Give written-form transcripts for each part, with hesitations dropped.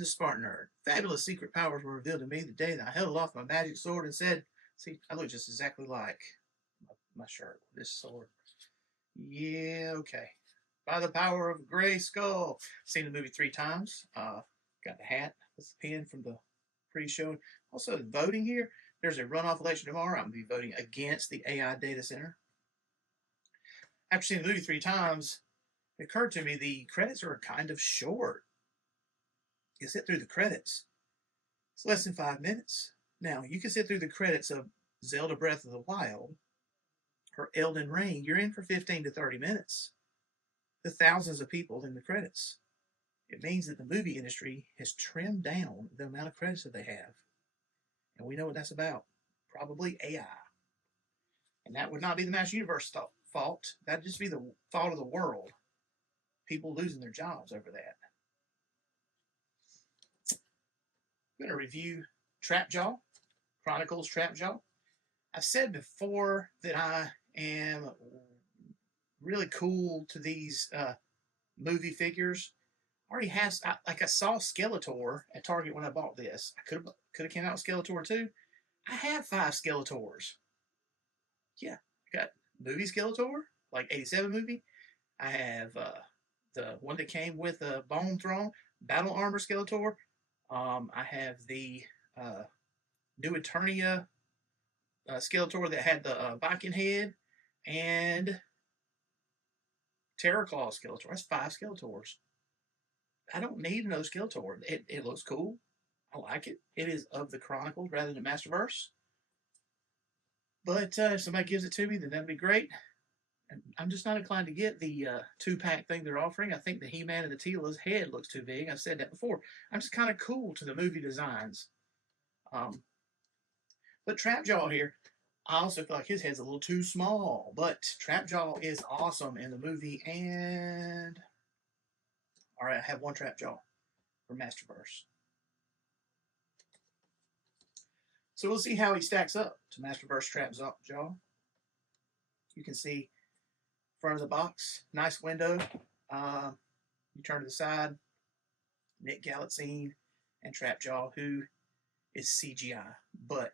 the SpartanNerd. Fabulous secret powers were revealed to me the day that I held aloft my magic sword and said, see, I look just exactly like my shirt, this sword. Yeah, okay. By the power of Grayskull. Seen the movie 3 times. Got the hat with the pin from the pre-show. Also, voting here. There's a runoff election tomorrow. I'm going to be voting against the AI data center. After seeing the movie 3 times, it occurred to me the credits are kind of short. You sit through the credits. It's less than 5 minutes. Now, you can sit through the credits of Zelda Breath of the Wild or Elden Ring. You're in for 15 to 30 minutes. The thousands of people in the credits. It means that the movie industry has trimmed down the amount of credits that they have. And we know what that's about. Probably AI. And that would not be the Master Universe fault. That'd just be the fault of the world. People losing their jobs over that. I'm going to review Trapjaw, Chronicles Trapjaw. I've said before that I am really cool to these movie figures. Already has, I saw Skeletor at Target when I bought this. I could have came out with Skeletor too. I have 5 Skeletors. Yeah, I got movie Skeletor, like 87 movie. I have the one that came with the Bone Throne, Battle Armor Skeletor. I have the New Eternia Skeletor that had the Viking head, and Terraclaw Skeletor. That's 5 Skeletors. I don't need another Skeletor. It looks cool. I like it. It is of the Chronicles rather than Masterverse. But if somebody gives it to me, then that'd be great. And I'm just not inclined to get the 2-pack thing they're offering. I think the He-Man and the Teela's head looks too big. I've said that before. I'm just kind of cool to the movie designs. But Trapjaw here, I also feel like his head's a little too small. But Trapjaw is awesome in the movie. And all right, I have one Trapjaw for Masterverse. So we'll see how he stacks up to Masterverse Trapjaw. You can see front of the box, nice window. You turn to the side, Nick Galitzine and Trapjaw, who is CGI, but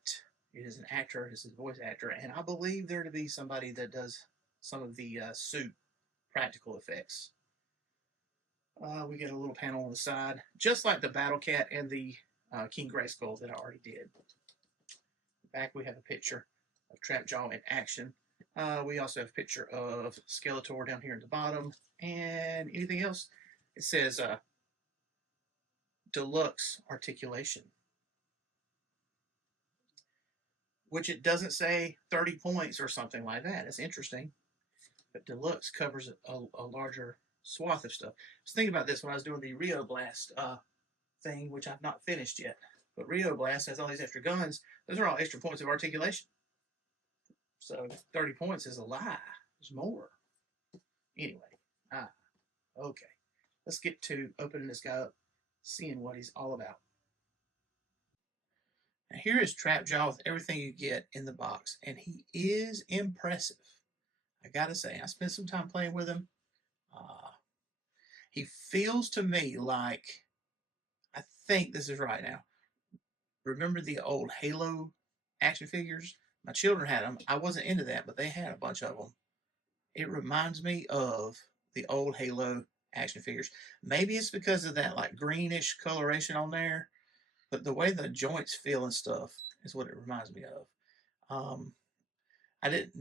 it is an actor, it's a voice actor, and I believe there to be somebody that does some of the suit practical effects. We get a little panel on the side, just like the Battle Cat and the King Grayskull that I already did. Back we have a picture of Trapjaw in action. We also have a picture of Skeletor down here at the bottom. And anything else? It says deluxe articulation. Which it doesn't say 30 points or something like that. It's interesting. But deluxe covers a larger swath of stuff. I was thinking about this when I was doing the Rio Blast thing, which I've not finished yet. But Rio Blast has all these extra guns. Those are all extra points of articulation. So 30 points is a lie. There's more. Anyway, okay. Let's get to opening this guy up, seeing what he's all about. Now here is Trapjaw with everything you get in the box, and he is impressive. I gotta say, I spent some time playing with him. He feels to me like, I think this is right now. Remember the old Halo action figures? My children had them. I wasn't into that, but they had a bunch of them. It reminds me of the old Halo action figures. Maybe it's because of that like greenish coloration on there, but the way the joints feel and stuff is what it reminds me of.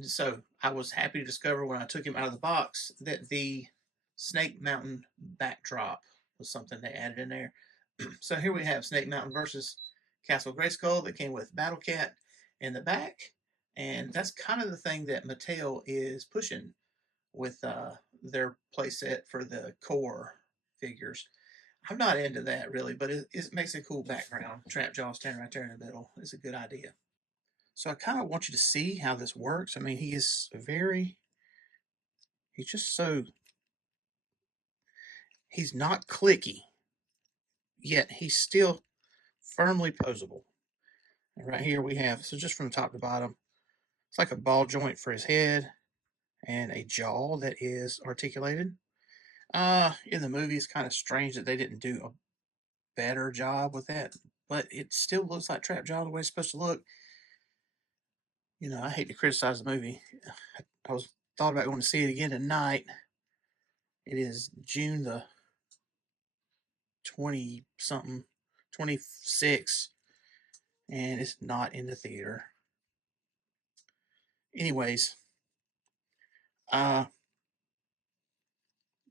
So I was happy to discover when I took him out of the box that the Snake Mountain backdrop was something they added in there. So here we have Snake Mountain versus Castle Grayskull that came with Battle Cat in the back. And that's kind of the thing that Mattel is pushing with their playset for the core figures. I'm not into that really, but it makes a cool background. Trapjaw standing right there in the middle is a good idea. So I kind of want you to see how this works. I mean, he's just so, he's not clicky, yet he's still firmly posable. And right here we have, so just from top to bottom, it's like a ball joint for his head and a jaw that is articulated. In the movie, it's kind of strange that they didn't do better job with that, but it still looks like Trapjaw the way it's supposed to look. You know, I hate to criticize the movie. I was thought about going to see it again tonight. It is June the 20 something, 26, and it's not in the theater. Anyways, the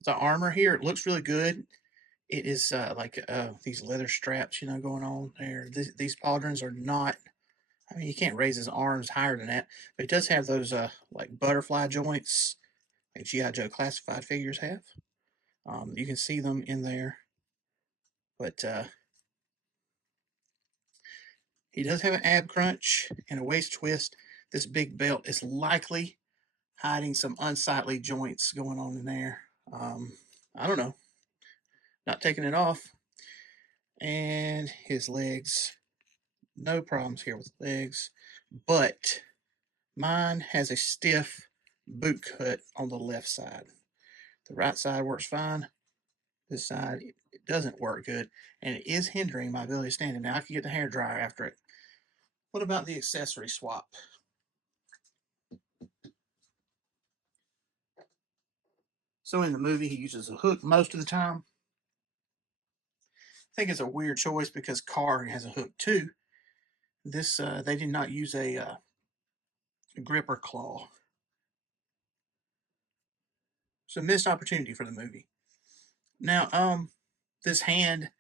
armor here, it looks really good. It is like these leather straps, you know, going on there. These pauldrons are not. I mean, you can't raise his arms higher than that, but it does have those like butterfly joints like GI Joe classified figures have. You can see them in there, but he does have an ab crunch and a waist twist. This big belt is likely hiding some unsightly joints going on in there. I don't know. Not taking it off. And his legs. No problems here with legs. But mine has a stiff boot cut on the left side. The right side works fine. This side, it doesn't work good. And it is hindering my ability to stand it. Now I can get the hair dryer after it. What about the accessory swap? So in the movie, he uses a hook most of the time. I think it's a weird choice because Car has a hook too. This they did not use a gripper claw. So missed opportunity for the movie. Now, this hand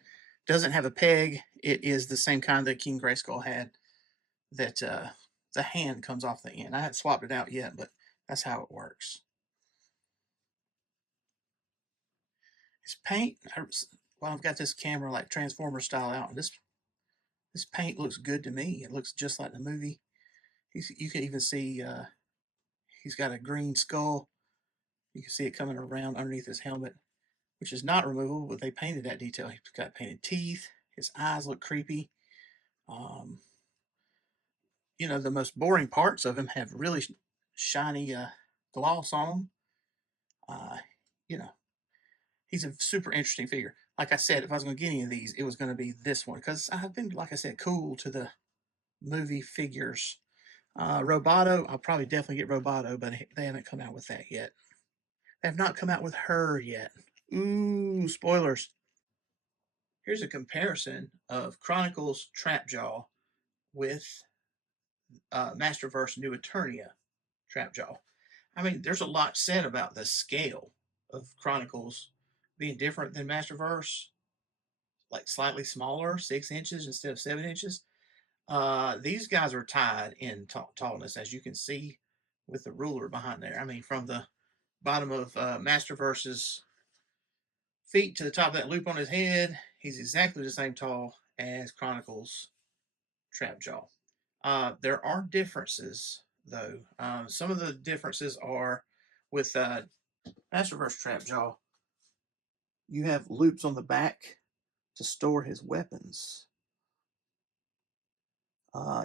doesn't have a peg. It is the same kind that King Grayskull had. That the hand comes off the end. I haven't swapped it out yet, but that's how it works. His paint. Well, I've got this camera like Transformer style out. This paint looks good to me. It looks just like the movie. You can even see he's got a green skull. You can see it coming around underneath his helmet, which is not removable, but they painted that detail. He's got painted teeth. His eyes look creepy. You know, the most boring parts of him have really shiny gloss on them. You know, he's a super interesting figure. Like I said, if I was going to get any of these, it was going to be this one because I've been, like I said, cool to the movie figures. Roboto, I'll probably definitely get Roboto, but they haven't come out with that yet. They have not come out with her yet. Ooh, spoilers. Here's a comparison of Chronicles Trapjaw with Masterverse New Eternia Trapjaw. I mean, there's a lot said about the scale of Chronicles being different than Masterverse, like slightly smaller, 6 inches instead of 7 inches. These guys are tied in tallness, as you can see with the ruler behind there. I mean, from the bottom of Masterverse's feet to the top of that loop on his head, he's exactly the same tall as Chronicles Trapjaw. There are differences, though. Some of the differences are with Masterverse Trapjaw, you have loops on the back to store his weapons.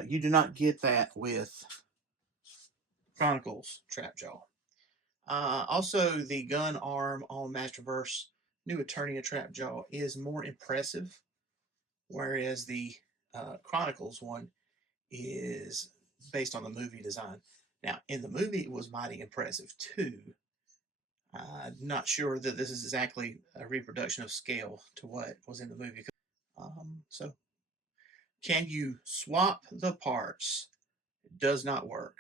You do not get that with Chronicles Trapjaw. Also, the gun arm on Masterverse New Eternia Trapjaw is more impressive, whereas the Chronicles one is based on the movie design. Now, in the movie, it was mighty impressive too. Not sure that this is exactly a reproduction of scale to what was in the movie. So, can you swap the parts? It does not work.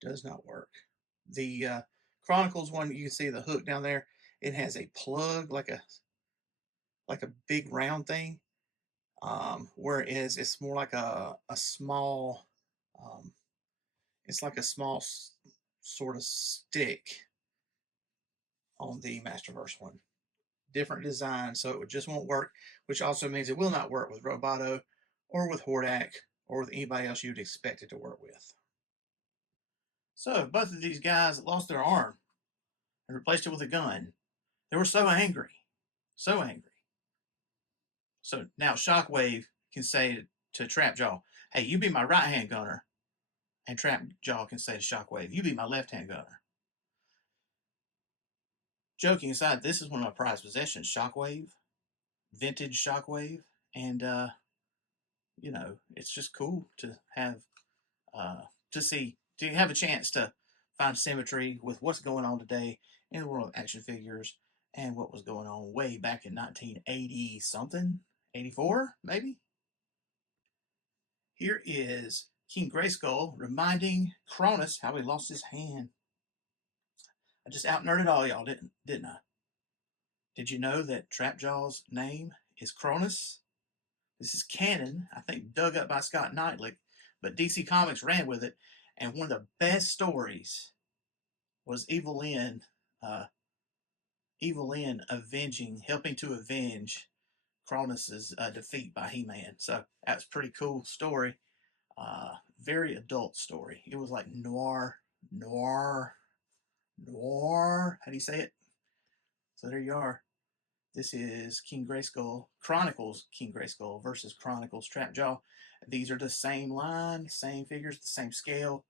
Does not work. The Chronicles one, you can see the hook down there. It has a plug, like a big round thing. Whereas it's more like a small, it's like a small sort of stick on the Masterverse one. Different design, so it just won't work, which also means it will not work with Roboto or with Hordak or with anybody else you'd expect it to work with. So both of these guys lost their arm and replaced it with a gun. They were so angry. So angry. So now Shockwave can say to Trapjaw, hey, you be my right hand gunner. And Trapjaw can say to Shockwave, you be my left hand gunner. Joking aside, this is one of my prized possessions, Shockwave. vintage Shockwave, and you know, it's just cool to have uh, to have a chance to find symmetry with what's going on today in the world of action figures and what was going on way back in 1980 something, 84 maybe. Here is King Grayskull reminding Cronus how he lost his hand. I just out nerded all y'all, didn't I? Did you know that Trapjaw's name is Cronus? This is canon, I think, dug up by Scott Knightley, but DC Comics ran with it. And one of the best stories was uh, Evil Lyn helping to avenge Cronus's defeat by He-Man. So that's a pretty cool story. Very adult story. It was like noir. How do you say it? So there you are. This is King Grayskull, Chronicles King Grayskull versus Chronicles Trapjaw. These are the same line, same figures, the same scale.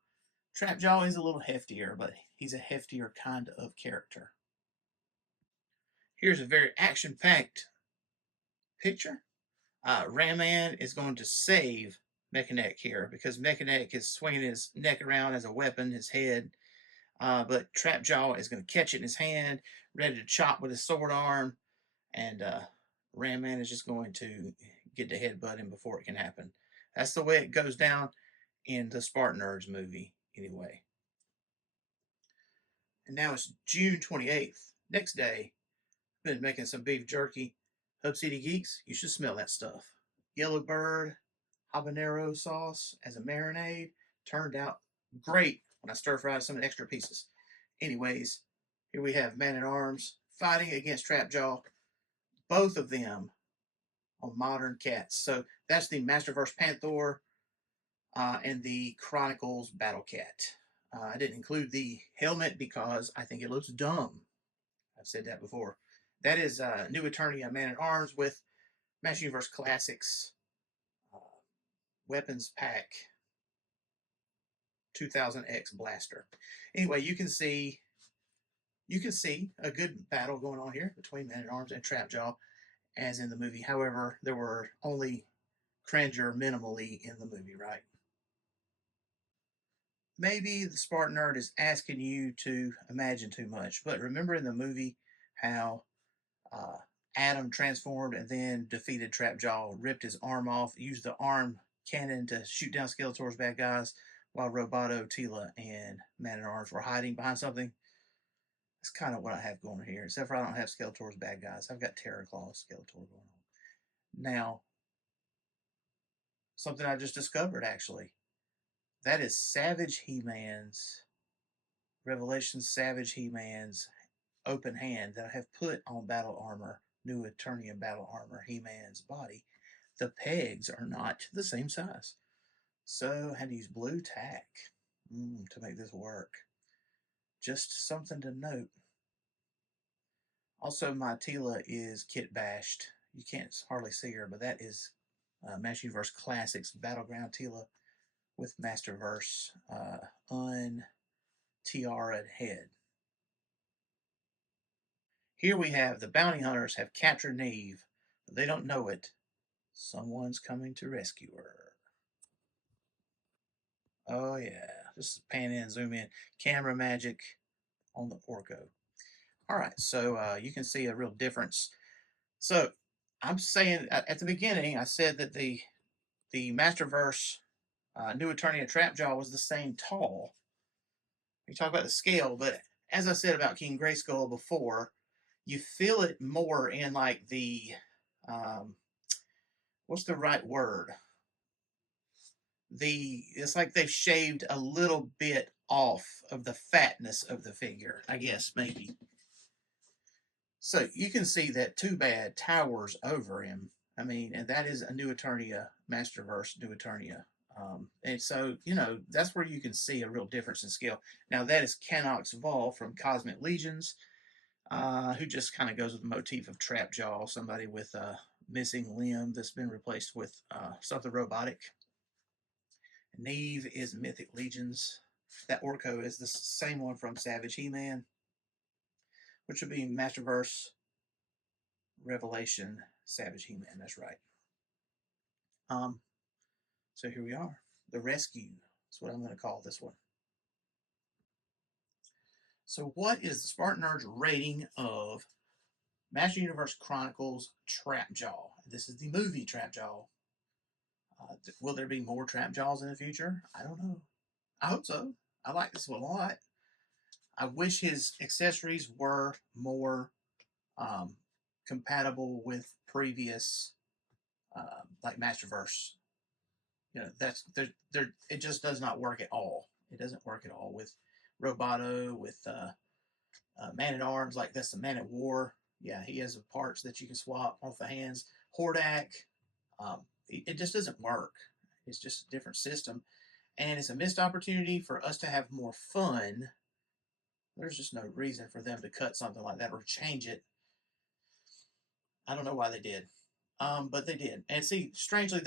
Trapjaw is a little heftier, but he's a heftier kind of character. Here's a very action-packed picture. Ram-Man is going to save Mechaneck here because Mechaneck is swinging his neck around as a weapon, his head. But Trapjaw is going to catch it in his hand, ready to chop with his sword arm. And Ram-Man is just going to get the headbutt him before it can happen. That's the way it goes down in the SpartanNerd movie, anyway. And now it's June 28th. Next day, been making some beef jerky. Hub City Geeks, you should smell that stuff. Yellow Bird habanero sauce as a marinade turned out great when I stir fried some extra pieces. Anyways, here we have Man at Arms fighting against Trapjaw. Both of them on modern cats. So that's the Masterverse Panther and the Chronicles Battle Cat. I didn't include the helmet because I think it looks dumb. I've said that before. That is New Eternia Man at Arms with Master Universe Classics uh, Weapons Pack 2000X Blaster. Anyway, you can see a good battle going on here between Man at Arms and Trapjaw, as in the movie. However, there were only Cringer minimally in the movie, right? Maybe the SpartanNerd is asking you to imagine too much, but remember in the movie how uh, Adam transformed and then defeated Trapjaw, ripped his arm off, used the arm cannon to shoot down Skeletor's bad guys, while Roboto, Tila, and Man at Arms were hiding behind something. That's kind of what I have going here, except for I don't have Skeletor's bad guys. I've got Terror Claw Skeletor going on. Now, something I just discovered actually. That is Savage He-Man's, Revelation Savage He-Man's open hand that I have put on battle armor, New Eternian battle armor, He-Man's body. The pegs are not the same size. So I had to use blue tack to make this work. Just something to note. Also, my Tila is kit bashed. You can't hardly see her, but that is Master Universe Classics Battleground Tila with Masterverse untiara'd head. Here we have the bounty hunters have captured Neve, but they don't know it. Someone's coming to rescue her. Oh yeah, just pan in, zoom in, camera magic on the Orko. All right, so you can see a real difference. So I'm saying at the beginning, I said that the Masterverse New Eternia Trapjaw was the same tall. We talk about the scale, but as I said about King Grayskull before, you feel it more in like the what's the right word? It's like they've shaved a little bit off of the fatness of the figure, I guess maybe. So you can see that Too Bad towers over him. I mean, and that is a New Eternia Masterverse New Eternia. And so, you know, that's where you can see a real difference in scale. Now, that is Canox Vol from Cosmic Legions, who just kind of goes with the motif of Trapjaw, somebody with a missing limb that's been replaced with something robotic. Neve is Mythic Legions. That Orko is the same one from Savage He-Man, which would be Masterverse Revelation Savage He-Man, that's right. Um, so here we are. The Rescue. That's what I'm going to call this one. So what is the Spartan Nerd's rating of Master Universe Chronicles Trapjaw? This is the movie Trapjaw. Will there be more Trapjaws in the future? I don't know. I hope so. I like this one a lot. I wish his accessories were more compatible with previous, like Masterverse. You know, that's there. It just does not work at all. It doesn't work at all with Roboto, with Man at Arms. Like that's the Man at War. Yeah, he has the parts that you can swap off the hands. Hordak. It just doesn't work. It's just a different system, and it's a missed opportunity for us to have more fun. There's just no reason for them to cut something like that or change it. I don't know why they did. But they did. And see, strangely,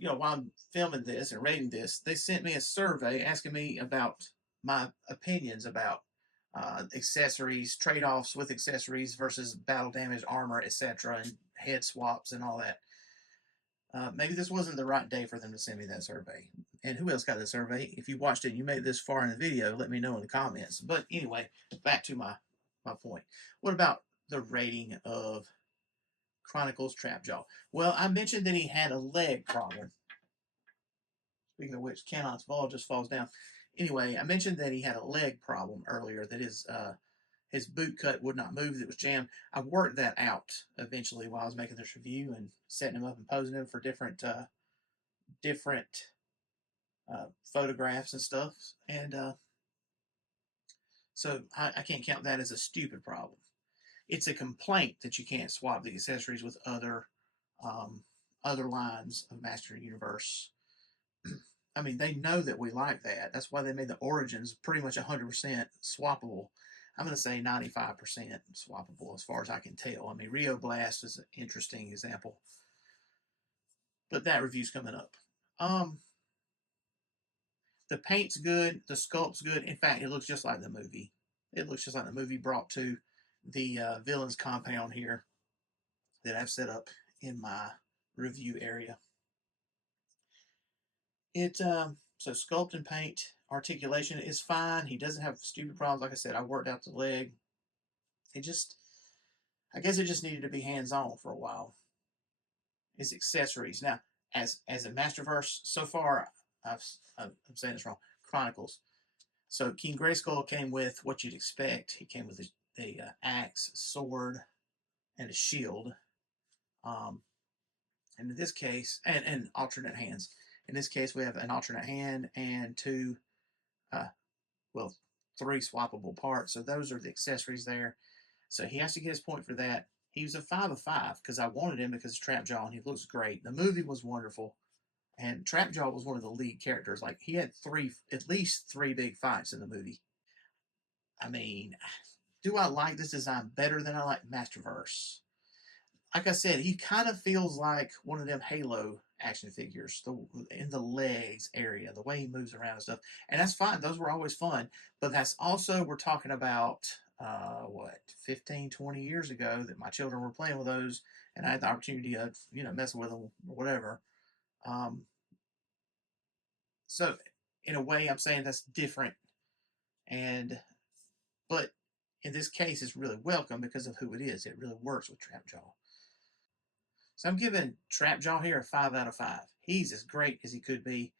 while I'm filming this and rating this, they sent me a survey asking me about my opinions about accessories, trade-offs with accessories versus battle damage, armor, etc., and head swaps and all that. Maybe this wasn't the right day for them to send me that survey. And who else got the survey? If you watched it and you made it this far in the video, let me know in the comments. But anyway, back to my point. What about the rating of Chronicles Trapjaw? Well, I mentioned that he had a leg problem. Speaking of which, Canon's ball just falls down. Anyway, I mentioned that he had a leg problem earlier, that his boot cut would not move, that was jammed. I worked that out eventually while I was making this review and setting him up and posing him for different photographs and stuff. And so I can't count that as a stupid problem. It's a complaint that you can't swap the accessories with other lines of Master Universe. I mean, they know that we like that. That's why they made the Origins pretty much 100% swappable. I'm going to say 95% swappable as far as I can tell. I mean, Rio Blast is an interesting example. But that review's coming up. The paint's good. The sculpt's good. In fact, it looks just like the movie. It looks just like the movie brought to the villain's compound here that I've set up in my review area. So sculpt and paint articulation is fine. He doesn't have stupid problems. Like I said, I worked out the leg. I guess it just needed to be hands-on for a while. His accessories. Now, as a Masterverse, so far, I'm saying this wrong, Chronicles. So King Grayskull came with what you'd expect. He came with a axe, sword, and a shield. And in this case, and alternate hands. In this case, we have an alternate hand and three swappable parts. So those are the accessories there. So he has to get his point for that. He was a 5 of 5 because I wanted him because of Trapjaw and he looks great. The movie was wonderful. And Trapjaw was one of the lead characters. Like, he had at least three big fights in the movie. I mean, do I like this design better than I like Masterverse? Like I said, he kind of feels like one of them Halo action figures in the legs area, the way he moves around and stuff. And that's fine. Those were always fun. But that's also, we're talking about, 15, 20 years ago that my children were playing with those and I had the opportunity of, messing with them or whatever. So in a way, I'm saying that's different. But in this case, it's really welcome because of who it is. It really works with Trapjaw. So I'm giving Trapjaw here a 5 out of 5. He's as great as he could be.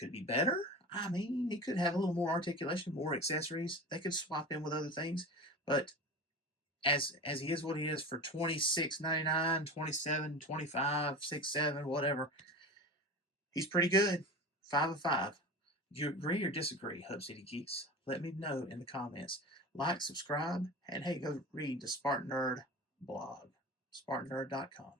Could be better. I mean, he could have a little more articulation, more accessories. They could swap in with other things. But as he is what he is for $26.99, $27, $25, $6, $7, whatever, he's pretty good. 5 of 5. Do you agree or disagree, Hub City Geeks? Let me know in the comments. Like, subscribe, and hey, go read the SpartanNerd blog, SpartanNerd.com.